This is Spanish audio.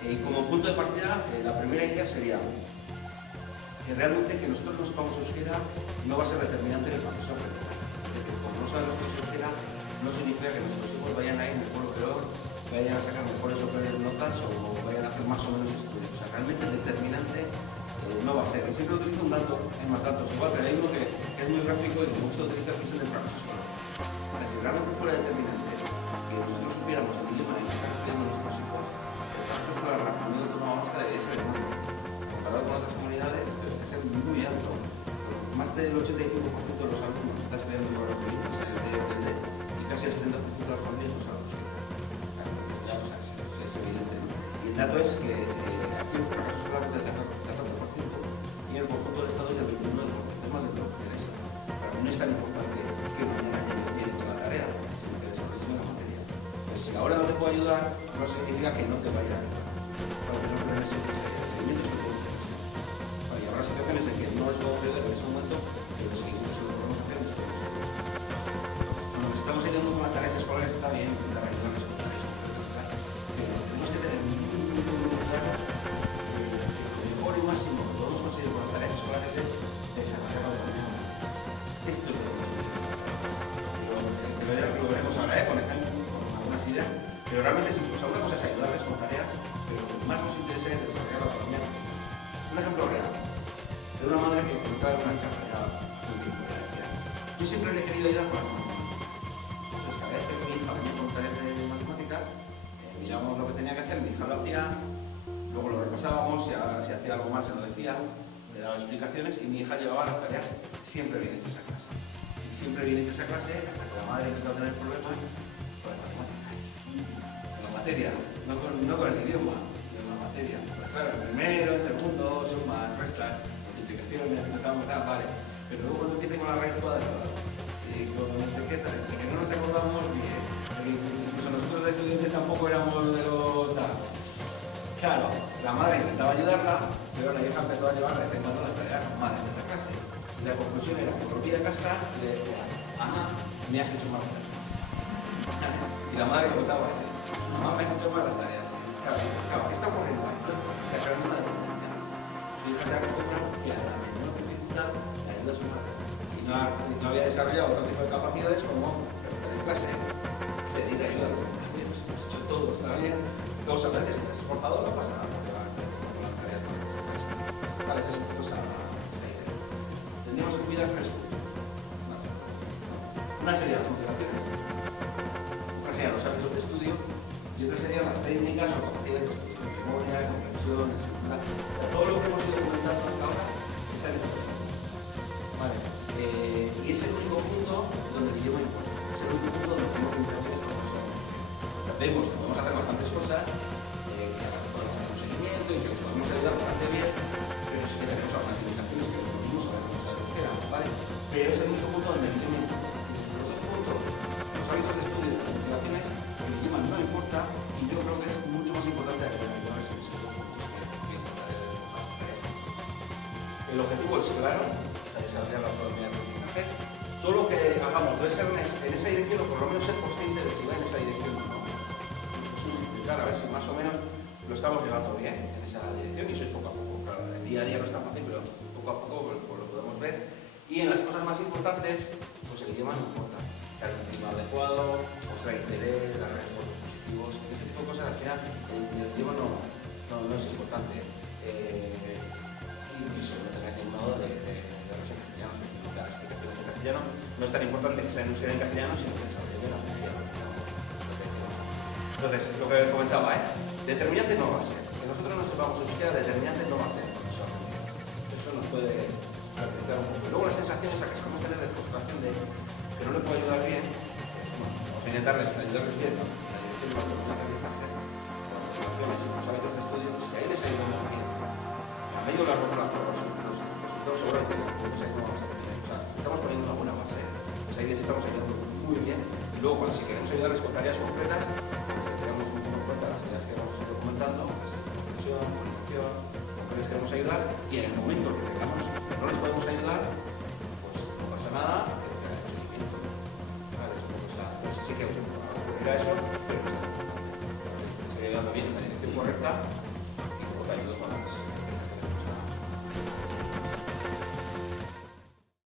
Como punto de partida, la primera idea sería que realmente que nosotros no sepamos euskera no va a ser determinante en el proceso de aprendizaje. Es decir, como no sabemos euskera, no significa que nuestros hijos vayan a ir mejor o peor, vayan a sacar mejores o peores notas o vayan a hacer más o menos estudios. O sea, realmente determinante no va a ser. Y siempre utilizo un dato, hay más datos igual, pero hay uno que es muy gráfico y que me gusta utilizar, que es el del fracaso escolar. Vale, si realmente fuera determinante que nosotros supiéramos el idioma en el que están estudiando nuestros hijos, el fracaso escolar en la comunidad autónoma vasca debería ser el mundo. Comparado con otras comunidades, debe ser muy alto. Más del 85% de los alumnos está estudiando en valores bilingües, y casi el 70% de las familias no saben euskera. Claro, pues ya, o sea, es evidente, ¿no? Y el dato es que aquí el fracaso escolar es del 14% y en el conjunto del Estado es del 29%, es más de todo lo que interesa. Para mí no es tan importante que mañana bien hecha la tarea, sino que desarrolles la materia. Pues si ahora no te puedo ayudar, no significa que no te vaya a ayudar. Para que no te den ese seguimiento y y habrá situaciones en que no es todo peor en ese momento, pero es que incluso lo podemos hacer mucho. Cuando nos estamos ayudando con las tareas escolares está bien intentar ayudarles con tareas escolares, pero tenemos que tener muy claro que lo mejor y máximo que podemos conseguir con las tareas escolares es desarrollar la autonomía. Esto es lo que lo veremos ahora, con ejemplos, con algunas ideas, pero realmente sí, pues una cosa es ayudarles con tareas, pero lo que más nos interesa es desarrollar la autonomía. Un ejemplo real, de una madre que contaba una charla ya hace un tiempo de decía, yo siempre le he querido ayudar con las matemáticas. Entonces, cada vez que mi hija venía con tareas de matemáticas, mirábamos lo que tenía que hacer, mi hija lo hacía, luego lo repasábamos, si hacía algo mal se lo decía, le daba explicaciones y mi hija llevaba las tareas siempre bien hechas a clase. Y siempre bien hechas a clase hasta que la madre empezó a tener problemas con las matemáticas. Con la materia, no con el idioma. Pues claro, el primero, el segundo, sumas, restas, multiplicaciones, vale. Pero luego cuando empieza con la raíz cuadrada y con no sé qué tal, que no nos acordamos bien. Incluso nosotros de estudiantes tampoco éramos de los tal. Claro, la madre intentaba ayudarla, pero la hija empezó a llevar de cuando las tareas mal en esta clase. Y la conclusión era que volvía a casa y le decía, mamá, me has hecho mal las tareas. Y la madre contaba así, mamá, me has hecho mal las tareas. Claro, ¿qué está ocurriendo? Se acaba una determinación. Mi hija se acostumbró y a la menor dificultad le ayuda a su madre. Y no había desarrollado otro tipo de capacidades como en clase, pedir ayuda a los compañeros. Has hecho todo, está bien. Luego saber que si te has esforzado no pasa nada con la tarea de clase. Vale, esa es una cosa, esa idea. Tendríamos que cuidar tres puntos. Una sería las motivaciones, otra sería los hábitos de estudio, y otras serían las técnicas o capacidades de memoria, comprensión, etcétera. Todo lo que hemos ido comentando hasta ahora está en estos puntos. Vale. Y es el único punto donde el idioma importa. Es el único punto donde tenemos que intervenir con nosotros. Vemos que podemos hacer bastantes cosas, que podemos hacer un seguimiento y que podemos ayudar bastante bien, pero sí que tenemos algunas limitaciones que los mismos sabemos usar euskera, ¿vale? Pero es el único punto donde el idioma importa. Los dos puntos, los hábitos de estudio y las motivaciones, el idioma no importa, y yo creo que es mucho más importante que el idioma es el objetivo es claro, desarrollar la autonomía del aprendizaje. Todo lo que hagamos debe ser en esa dirección, o por lo menos ser consciente de si va en esa dirección o no. Intentar a ver si más o menos lo estamos llevando bien en esa dirección, y eso es poco a poco. Claro, el día a día no es tan fácil, pero poco a poco pues lo podemos ver. Y en las cosas más importantes, pues el idioma no importa. El ritmo adecuado, mostrar interés, dar respuestas positivos, ese tipo de cosas al final el idioma no es importante. Incluso no tengáis ningún modo de verlos en castellano. Las explicaciones en castellano no es tan importante que sean usadas en castellano, sino que desarrollen la función. Entonces, lo que comentaba, determinante no va a ser. Que nosotros no sepamos euskera, determinante no va a ser. Eso nos puede caracterizar un poco. Luego la sensación esa que estamos teniendo de frustración de que no le puedo ayudar bien, vamos a intentarles ayudarles bien, la dirección de la aprendizaje, las motivaciones, los hábitos de estudio, si ahí les ayudamos bien, a medio largo plazo, los resultados seguramente se no vamos a tener. O sea, estamos poniendo una buena base, pues ahí les estamos ayudando muy bien, y luego cuando si queremos ayudarles con tareas concretas, pues les tiramos un poco en cuenta las ideas que vamos documentando, comprensión, comunicación, con que les queremos ayudar, y en el momento que tengamos que no les podemos ayudar, pues no pasa nada. Sí que ocurrirá eso, pero se está ayudando bien en la dirección correcta.